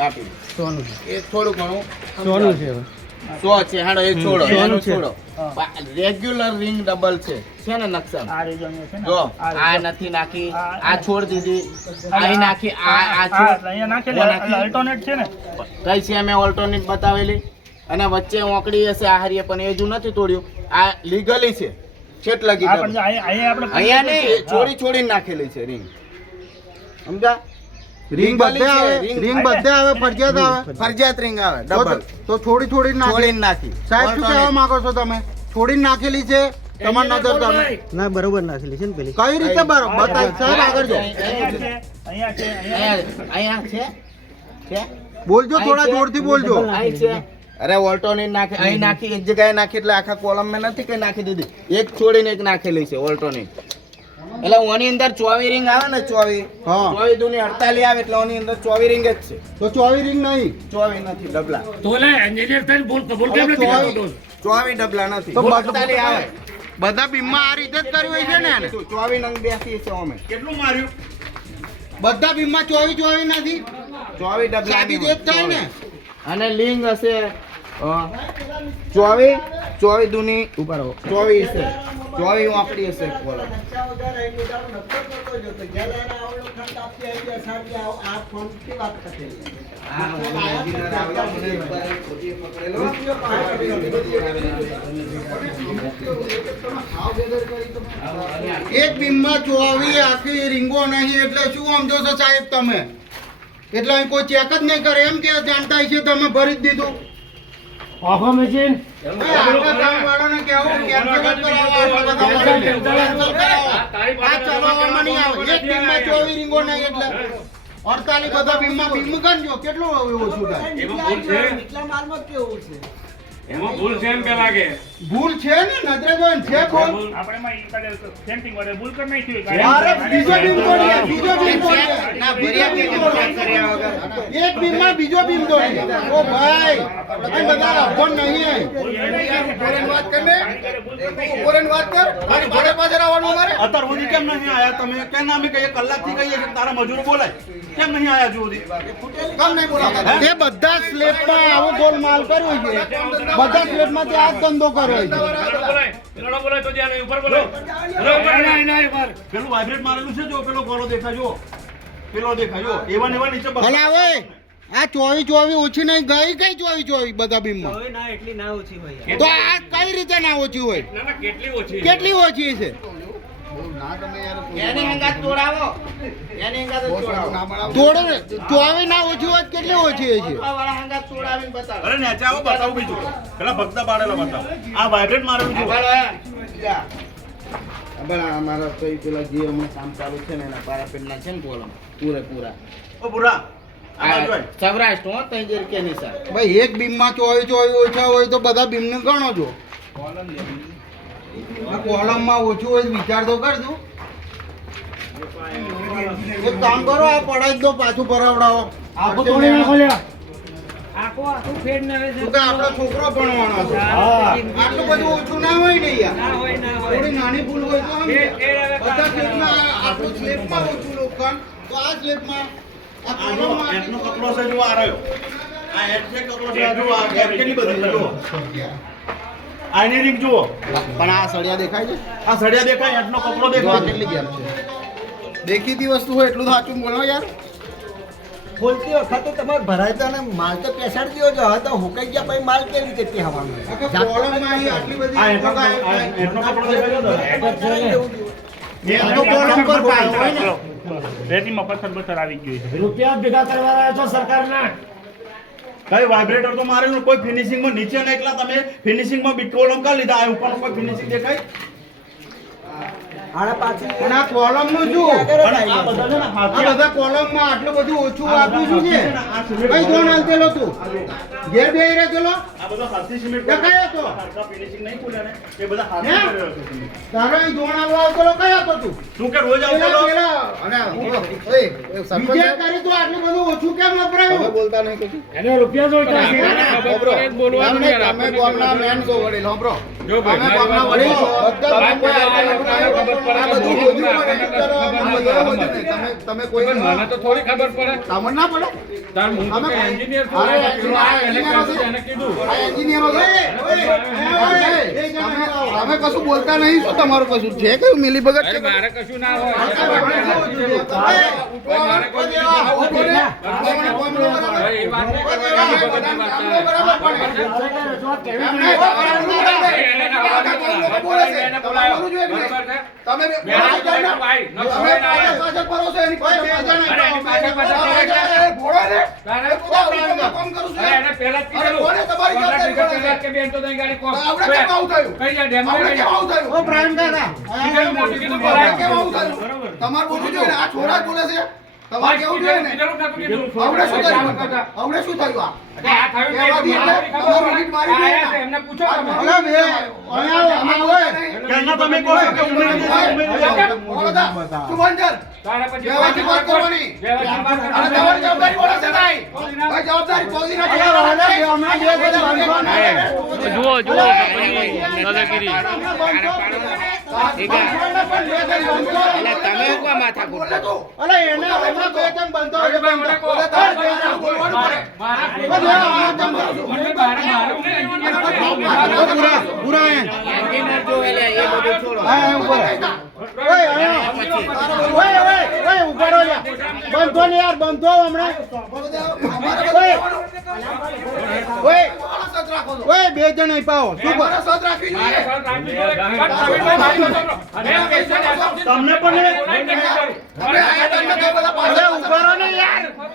માપી સોનું એ થોડું ઘણું સોનું છે 100 છે હાડો એ છોડો સોનું એનું છે. છોડો રેગ્યુલર રિંગ ડબલ છે ને નકશા આ રીઝન છે ને જો આ આ નથી નાખી આ છોડ દીધી આ નાખી આ એટલે અહીંયા નાખેલી અલ્ટરનેટ છે ને કઈ છે મેં ઓલ્ટરનેટ બતાવેલી અને વચ્ચે ઓકડી હશે આહારીએ પણ એ હજુ નથી તોડ્યું આ લીગલી છે છેટ લગી આ પણ અહીંયા આપણે અહીંયા નહીં છોડીને નાખેલી છે રિંગ સમજા રિંગ બધે આવે રિંગ બધે આવે ફરજિયાત આવે ફરજિયાત રિંગ આવે ડબલ તો છોડીને નાખી છોડીને નાખી સાહેબ શું કહેવા માંગો છો તમે છોડીને નાખેલી છે તમારી નજર તમે ના બરોબર નાખેલી છે ને પેલી કઈ રીતે બરોબર બતાવી સાહેબ આગળ જો અહીંયા છે છે બોલજો થોડા જોરથી બોલજો અહીં છે અરે ઓલ્ટોનેટ નાખી અહીં નાખી એક જગ્યાએ નાખી એટલે આખા કોલમ મેં નથી કઈ નાખી દીધી એક છોડીને એક નાખેલી છે ઓલ્ટોનેટ એટલે ઓની અંદર 24 રિંગ આવે ને 24 હા 24 દુની 48 આવે એટલે ઓની અંદર 24 રિંગ જ છે તો 24 રિંગ નહીં 24 નથી ડબલા તો લે એન્જિનિયર થઈને બોલ કબૂલ કેમ નથી કરતો 24 ડબલા નથી તો 48 આવે બધા બીમમાં આ રીતે જ કર્યું હોય છે ને એને? 24 નંગ બેસી છે અમે કેટલું માર્યું બધા બીમમાં 24 નથી 24 ડબલા સાદી જ થાય ને અને લિંગ હશે 24 દુની ઉપર 24 છે 24 વાપરી હશે કોલમ એક બીમમાં 24 આખી રીંગો નહીં એટલે શું સમજો છો સાહેબ તમે એટલે અહીં કોઈ ચેક જ નહીં કરે એમ કે જાણતા છે તમે ભરી જ દીધું ઓફો મશીન આપણા ગામવાળાને કહેવું કેન્સલ કરાવો આ ચલાવવામાં નહીં આવે એક બીમમાં 24 રીંગો નહીં એટલે 48 બધા બીમમાં બીમ ગણજો કેટલું ઓછું થાય એમાં ભૂલ છે એમ કે લાગે ભૂલ છે ને નજરે જોઈને છે ખોલ આપણે માં ઈ કાલે સેન્ટિંગ વાળે ભૂલ કરી નાખી અરે બીજો બીમ તોડીએ બીજો બીમ તોડીએ ના ભર્યા કે ચેક કર્યા વગર એક બીમ માં બીજો બીમ તોડીએ ઓ ભાઈ આ બધા અભણ નહીં વાત કરને ઓરેન વાત કર મારી ઘરે પાછળ આવવાનું મારે અત્યાર સુધી કેમ નહીં આયા તમે કેમ અમે કહીએ કલાકથી કહીએ કે તારા મજૂરો બોલાય કેમ નહીં આયા હજુ સુધી કેમ નહીં બોલાતા તે બધા સ્લેબમાં આવો ગોલમાલ કર્યો છે બધા સ્લેબમાં તે આ જ ધંધો કર્યો છે પેલો બોલાય તો જ્યાં ઉપર બોલો પેલું વાઇબ્રેટ મારેલું છે જો પેલો ગોળો દેખાજો પેલો દેખાજો એવા ને એવા નીચે ભલા ઓય આ 24 ઓછી નહીં ગઈ કઈ 24 બધા બીમમાં ના એટલી ના ઓછી હોય તો આ કઈ રીતે ના ઓછી હોય ના ના કેટલી ઓછી કેટલી ઓછી છે એની હંગાત તોડાવો એની હંગાત તોડાવો તોડો ને 24 ના ઓછી હોય તો કેટલી ઓછી છે વાળા હંગાત તોડાવીને બતાવો અરે નેચે આવો બતાવું બીજું પેલા ભક્તા પાડેલા બતાવો આ વાઇબ્રેટ મારેલું છે અમારા કઈ પેલા જે હમણાં કામ ચાલુ છે ને એના પારાપેટના છે ને કોલમ પૂરેપૂરા ઓ પૂરા આ જોઈ સૌરાષ્ટ્ર હો તઈ જે કે નિશા ભાઈ એક બીમમાં 24 ઓછા હોય તો બધા બીમને ગણો છો કોલમમાં ઓછું હોય તો વિચાર તો કરજો એક કામ કરો આ પડાઈ દો પાછું ભરાવડાવો આખો તોડી નાખો લ્યા આખું ફેડ ના રહે તો કે આપણો છોકરો ભણવાનો છે આટલું બધું ઓછું ના હોય ને યાર થોડી નાની ભૂલ હોય તો સમજે. બધા સ્લેબમાં આટલું સ્લેબમાં ઓછું લોખંડ તો આ સ્લેબમાં આ કોલમમાં એટનો કપડો છે જો આ રહ્યો આ એટ છે કપડો છે આ જો આ ગેપ કેટલી બધી છે જો આની રિંગ જુઓ પણ આ સળિયા દેખાય છે આ સળિયા દેખાય એટનો કપડો જો આ દેખાય કેટલી ગેપ છે દેખીતી વસ્તુ હોય એટલું સાચું બોલો યાર ખોલતી વખતે તમારે ભરાય તો ને માલ તો પેસાડી દો છો હવે તો હુકાઈ ગયા પછી માલ કેવી રીતે પહેવાનો આખા કોલમમાં અહીં આટલી બધી આ એટનો કપડો દેખાય આ તો કોલમ પર પાયો હોય ને રેતીમાં પથ્થર આવી ગયું છે રૂપિયા ભેગા કરવા આવ્યા છો સરકારના કઈ વાઇબ્રેટર તો મારેલું કોઈ ફિનિશિંગમાં નીચે ના એકલા તમે ફિનિશિંગમાં બી કોલમ કરી લીધા આ ઉપરનું કોઈ ફિનિશિંગ દેખાય આના પાછી પણ આ કોલમનું શું અને આ બધા છે ને આ હાથી બધા કોલમમાં આટલું બધું ઓછું આપ્યું શું છે કઈ ધોન હાલતેલો તું ઘેર બેહી રહેલો આ બધા હાથી સિમેન્ટ તે કયો હતો? હરખા ફિનિશિંગ નહીં ખુલ્યા ને એ બધા હાથી હે? કરેલો છે સિમેન્ટ. તારો અહીં ધોન હાલવા આવતેલો કયો હતો તું તું કે રોજ આવતો પેલા અને બીજે કરી તું આટલું બધું ઓછું કેમ વપરાયું બોલતા નહીં કશું એને રૂપિયા જોઈતા છે તમે ગામના મેન છો વડીલ હોંભરો તમે ગામના વડીલ છો. બધા કોઈ આ બધું હોજું પણ નથી કરવાનું. તમે કોઈ મને તો થોડી ખબર પડે. તમને ના પડે? તમે એન્જિનિયર છો. અરે એન્જિનિયરો છે. તમે કશું બોલતા નહીં છો. તમારું કશું છે કયું મિલી ભગત છે? મારે કશું ના હોય. તમારે બોલવું જોઈએ ને. આ છોરા જ બોલે છે. તમારે કેવું જોઈએ ને. આવડે શું થયું? આવડે શું થયું? ક્યારના તમે કહો છો કે ઉમેદવારી તમે કોણ માથા કૂટો? એન્જિનિયર જો એટલે એ બધું છોડો. બે જણ આપ્યા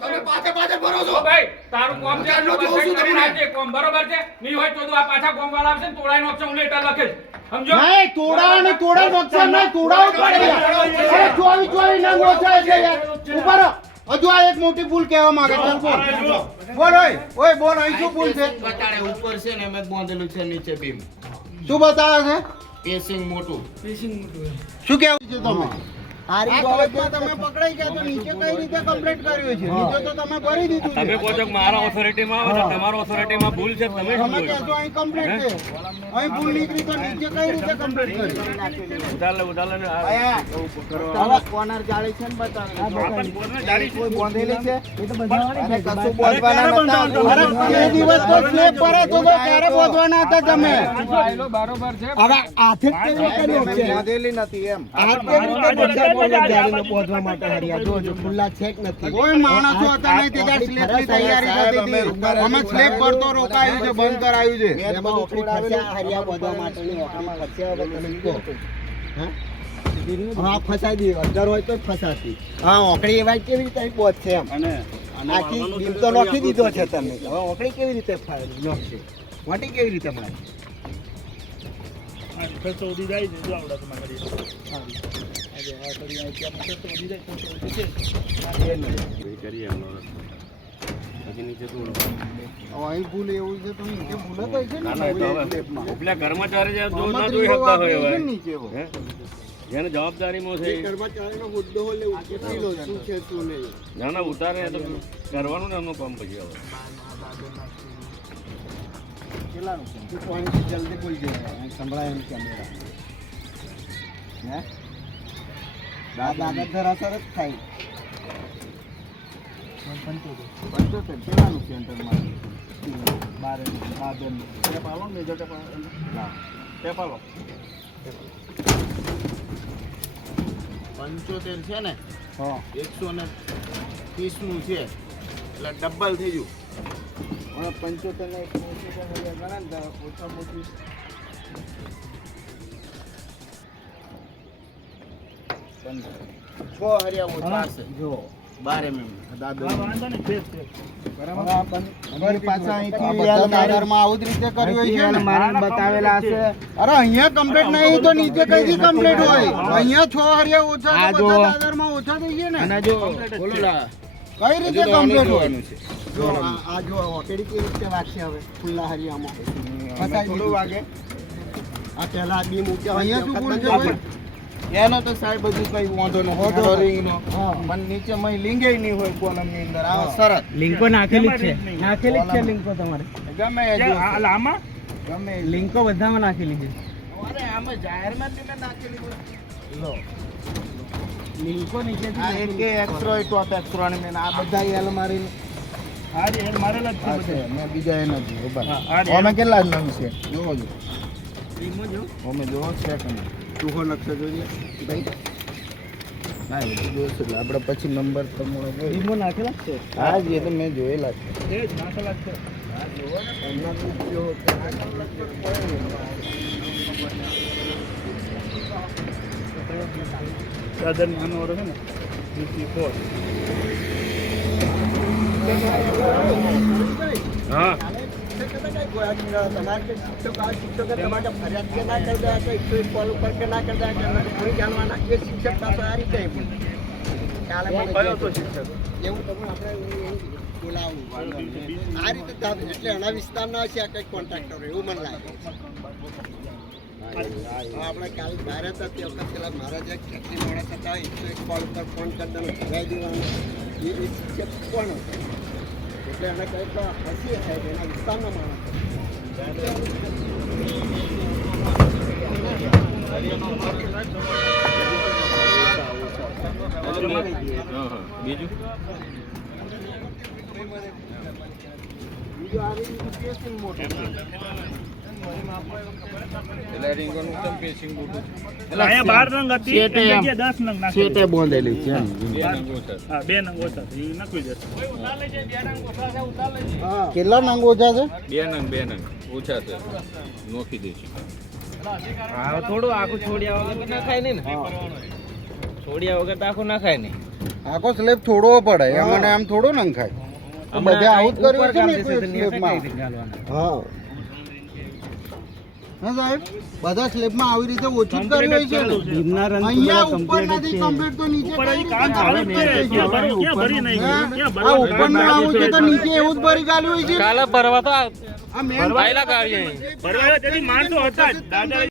તમને પણ તારું કોમ છે કોમ બરોબર છે નહીં હોય તો આ પાછા કોમ વાળા આવશે ને તોડાઈ નો હું લેટર લખે સમજો નહીં તોડા નુકસાન નહીં તોડાવું જ પડે યાર. 24 ના ઓછા છે યાર. ઉભા રહો. હજુ આ એક મોટી ભૂલ કહેવા માંગે છે. બોલ ઓય બોલ અહીં શું ભૂલ છે? બતાડે ઉપર છે ને એમ જ બાંધેલું છે નીચે બીમ. શું બતાવે છે? પેસિંગ મોટું. શું કેવું છે તમે? તમે પકડાઈ ગયા તો નીચે કઈ રીતે કમ્પ્લીટ કર્યું છે? નીચે તો તમે ભરી દીધું છે. તમે કહો છો કે મારા ઓથોરિટીમાં આવે તો તમારો ઓથોરિટીમાં ભૂલ છે તમે શું તમે કહેશો અહીં કમ્પ્લીટ છે. અહીં ભૂલ નીકળી તો નીચે કઈ રીતે કમ્પ્લીટ કર્યું? હવે કોર્નર જાળી છે ને બતાવે. કોઈ બાંધેલી છે? અને કશું બાંધવાના નતા. અરે બે દિવસ તો સ્લેબ પર હતો તો ક્યારે બોધવાના હતા તમે? હવે હાથે જ કેવી કર્યું છે? બાંધેલી નથી એમ. હાથ કેવી રીતે બધા જાળીને બોધવા માટે હરિયા જોજો ખુલ્લા છે કે નથી? કોઈ માણસો હતા નહીં તે દાડ સ્લેબની તૈયારી થતી હતી. અમે સ્લેબ પર તો રોકાયું છે, બંધ કરાયું છે. એમાં ઓકડી ફસ્યા હરિયા બોધવા માટેની ઓકડી ફસ્યા હવે તમે કહો. હા ફસાઈ દી અંદર હોય તો જ ફસાતી. હા ઓકડી એવાય કેવી રીતે બોધ છે એમ? આખી બીમ તો નોખી દીધો છે તમે. હવે ઓકડી કેવી રીતે નોખશે? વાટી કેવી રીતે મળે? ખર્ચો વધી જાય ને જો આવડા તમારે અહીં ભૂલ એવું છે તો નીચે ભૂલ જ હોય છે ને સ્લેબમાં. ઉપલા કર્મચારી જે જો ના આમાં જોઈ તો શકતા એવું હોય છે ને હવે નીચે એવો. જેને જવાબદારીમાં છે કર્મચારીનો મુદ્દો હોય એટલે ઉકેલી લો શું છે શું નહીં. ના ના ઉતારે તો કરવાનું ને એમનું કામ પછી હવે કેટલાનું છે? તું પોઈન્ટ જલ્દી બોલ દે. સંભળાય એમ કેમેરા. હે દાદા ધરાસર જ થાય. 75 કેટલાનું સેન્ટરમાં? 12 ટેપ આલો ને મેજર ટેપ આલો. ટેપ આલો. 75 છે ને? હા 130 નું છે એટલે ડબલ થઈ ગયું. અને 75 ને 180 ગણા ને ઓછામાં ઓછી 6 હરિયા ઓછા છે. જો 12 mm દાદા. વાંધો નહીં છે બરાબર પાછા અહીંથી દાદરમાં આવું જ રીતે કર્યું હોય છે ને મારીને બતાવેલા છે. અરે અહીંયા કમ્પ્લીટ નહીં તો નીચે કઈથી કમ્પ્લીટ હોય? અહીંયા 6 હરિયા ઓછા તો બધા દાદરમાં ઓછા થઈ ગયા ને. અને જો બોલો લા કઈ રીતે કમ્પ્લીટ હોય? છે. જો આ જો ઓકેડી કેવી રીતે વાગશે હવે ખુલ્લા હરિયામાં? ફસાઈ થોડું દીધું. વાગે. આ પહેલા બીમ ઊંચા અહીંયા શું ભૂલ છે ભાઈ? એનો તો સાહેબ બધું કઈ વાંધો ન હોય રિંગનો હા. પણ નીચે મય લિંગે નહીં હોય કોલમની અંદર આ શરત લિંકો નાખેલી જ છે. નાખેલી જ છે લિંકો તમારે. ગમે એ જે જોશે. આ આમાં ગમે એ લિંકો બધામાં નાખેલી છે. અરે આમાં જાહેરમાં જ મેં નાખેલી હોય. લિંકો નીચેથી આ એક કે એક્સ્ટ્રો હોય ટોપ એક્સ્ટ્રો ને મેં આ બધા બધા એલ મારી આ જે એલ મારેલા જ છે બધે. મેં બીજા એ નથી હા, ઉભા આ જે અમે કેટલા નંગ છે જોવો જો રીમો જો અમે જોવો છે કે નહીં ચૂહો નકશો જોઈએ ભાઈ ના એ તો જોઈશું એટલે આપણે પછી નંબર તમારો જોઈએ. રીમો નાખેલા છે હા જ એ તો મેં જોયેલા છે એ જ નાખેલા જ છે. એમના ઉપયોગ દાદરની આનો વાળો છે ને GT4. હા તમારે શિક્ષકો આ શિક્ષકો તમારે ફરિયાદ કે ના કરી દે કે 101 કોલ ઉપર કે ના કરી દે કે કોઈ જાણવાના એ શિક્ષક પાસે આ રીતે કાલે મને કયો હતો શિક્ષક? એવું તમે આપણે બોલાવવું આ રીતે થાય. એટલે એના વિસ્તારના છે આ કંઈક કોન્ટ્રાક્ટર એવું મને લાગે. આપણે કાલ બહાર હતા તે વખત પેલા મારા જે ખેતી મોડા થતા હોય 101 કોલ ઉપર ફોન કરી દે ભગાઈ દેવાનો એ શિક્ષક કોણ હતો? એટલે એને કંઈક હસી થાય એના વિસ્તારના માણસ બીજું આવી કેસિંગ મોટો એટલે અહીંયા 12 નંગ હતી શેઠે એની એમ. જગ્યાએ 10 નંગ નાખી છેટે બાંધેલી છે એમ. હા 2 નંગ ઓછા છે. એ નાખી દેશે. હા કેટલા નંગ ઓછા છે બે નંગ ઓછા છે નોખી દઈશું. હા થોડું આખું છોડ્યા વગર તો નખાય નહીં ને છોડ્યા વગર તો આખું નખાય નહીં આખો સ્લેબ થોડવો પડે એમને આમ થોડો નંખાય બધે આવું જ કર્યું છે ને કોઈ સ્લેબમાં. હા હા સાહેબ બધા સ્લેબમાં આવી રીતે ઓછું જ કર્યું હોય છે ને. અહીંયા ઉપર નથી કમ્પ્લીટ તો નીચે ઉપર કઈ હજી રીતે કામ ચાલુ જ છે. ચાલે? ક્યાં ભરી નહીં ગયું? ક્યાં આ ભરવાનું? ઉપરનું આવું છે તો નીચે એવું જ ભરી ગાલ્યું હોય છે. કાલે ભરવા તો આ મેન ભરવા તેથી માણસો હતા જ દાદા